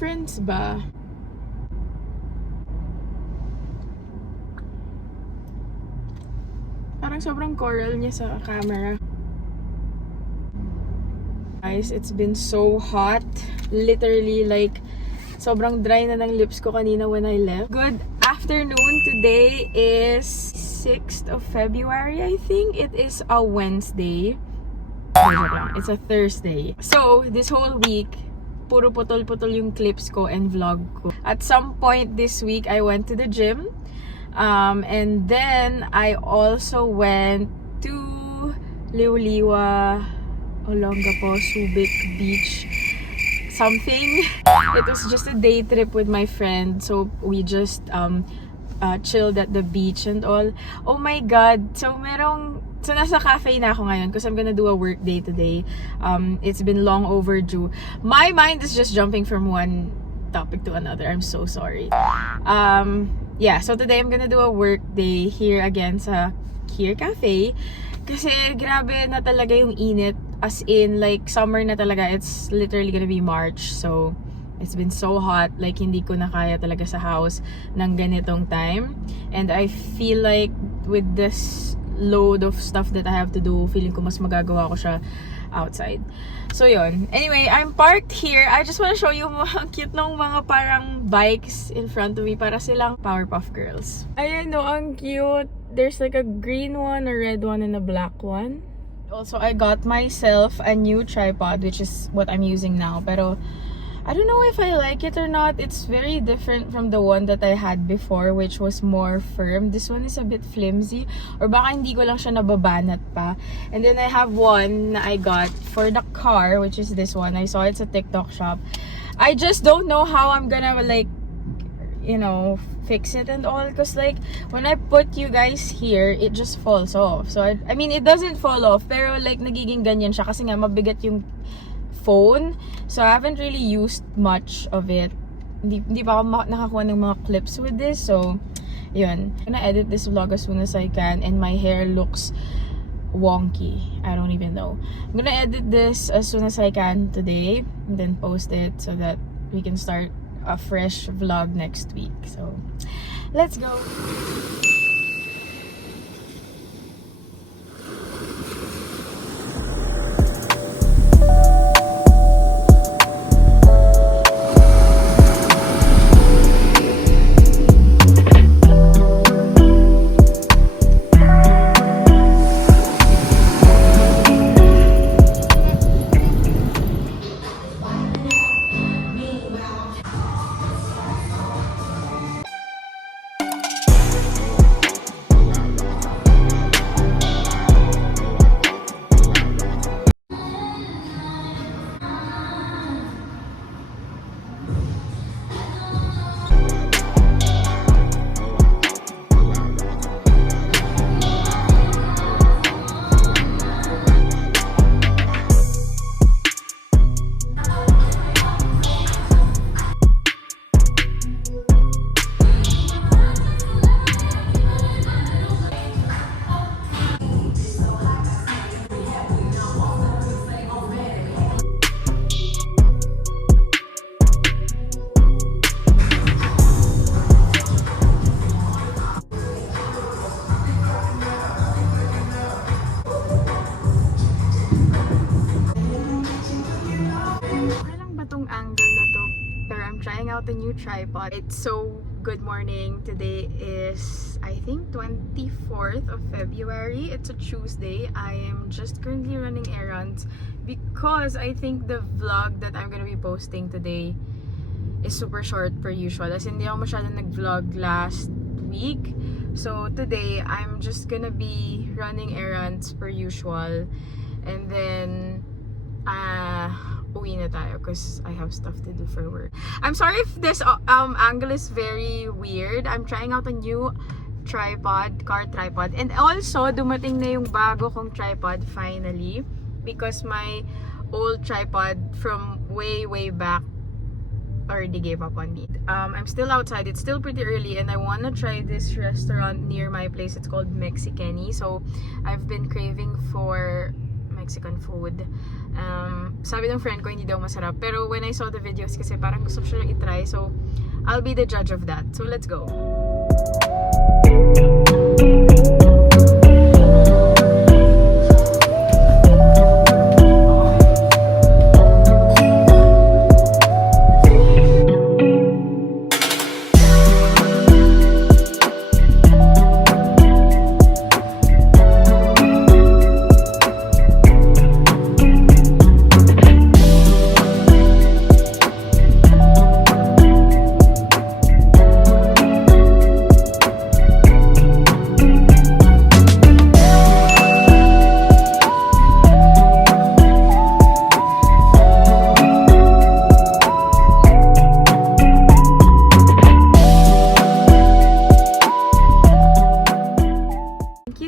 difference ba? Parang sobrang coral niya sa camera. Guys, it's been so hot. Literally, like, sobrang dry na ng lips ko kanina when I left. Good afternoon. Today is 6th of February, I think. It is a Wednesday. It's a Thursday. So, this whole week, puro putol-putol yung clips ko and vlog ko. At some point this week, I went to the gym. And then, I also went to Liuliwa, Olongapo, Subic Beach, something. It was just a day trip with my friend. So, we just chilled at the beach and all. Oh my God! So, nasa cafe na ako ngayon because I'm gonna do a work day today. It's been long overdue. My mind is just jumping from one topic to another. I'm so sorry. Yeah, so today I'm gonna do a work day here again sa Here Cafe. Kasi grabe na talaga yung init. As in, like, summer na talaga. It's literally gonna be March. So, it's been so hot. Like, hindi ko na kaya talaga sa house ng ganitong time. And I feel like with this load of stuff that I have to do, feeling ko mas magagawa ko siya outside. So, yun. Anyway, I'm parked here. I just want to show you mga cute ng mga parang bikes in front of me. Para silang Powerpuff Girls. Ayan, no, ang cute. There's like a green one, a red one, and a black one. Also, I got myself a new tripod, which is what I'm using now. Pero, I don't know if I like it or not. It's very different from the one that I had before, which was more firm. This one is a bit flimsy. Or baka hindi ko lang siya nababanat pa. And then I have one na I got for the car, which is this one. I saw it's a TikTok shop. I just don't know how I'm gonna, like, you know, fix it and all, because like when I put you guys here, it just falls off. So I mean, it doesn't fall off, pero like nagiging ganyan siya kasi nga mabigat yung phone. So I haven't really used much of it. Hindi pa ako nakakuha ng mga clips with this. So yun, I'm gonna edit this vlog as soon as I can, and my hair looks wonky. I don't even know. I'm gonna edit this as soon as I can today and then post it so that we can start a fresh vlog next week. So let's go. Out the new tripod. It's so good morning. Today is, I think, 24th of February. It's a Tuesday. I am just currently running errands because I think the vlog that I'm gonna be posting today is super short per usual. As hindi ako masyadong nag-vlog last week. So today, I'm just gonna be running errands per usual. And then, uwi na tayo because I have stuff to do for work. I'm sorry if this angle is very weird. I'm trying out a new tripod, car tripod. And also, dumating na yung bago kong tripod finally, because my old tripod from way back already gave up on me. I'm still outside. It's still pretty early and I want to try this restaurant near my place. It's called Mexicani. So I've been craving for Mexican food. Sabi ng friend ko hindi daw masarap, pero when I saw the videos kasi parang gusto ko siya i-try, so I'll be the judge of that. So let's go.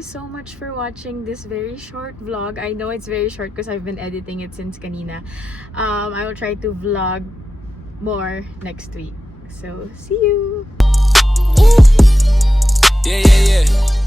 So much for watching this very short vlog. I know it's very short because I've been editing it since kanina. I will try to vlog more next week. So, see you! Yeah.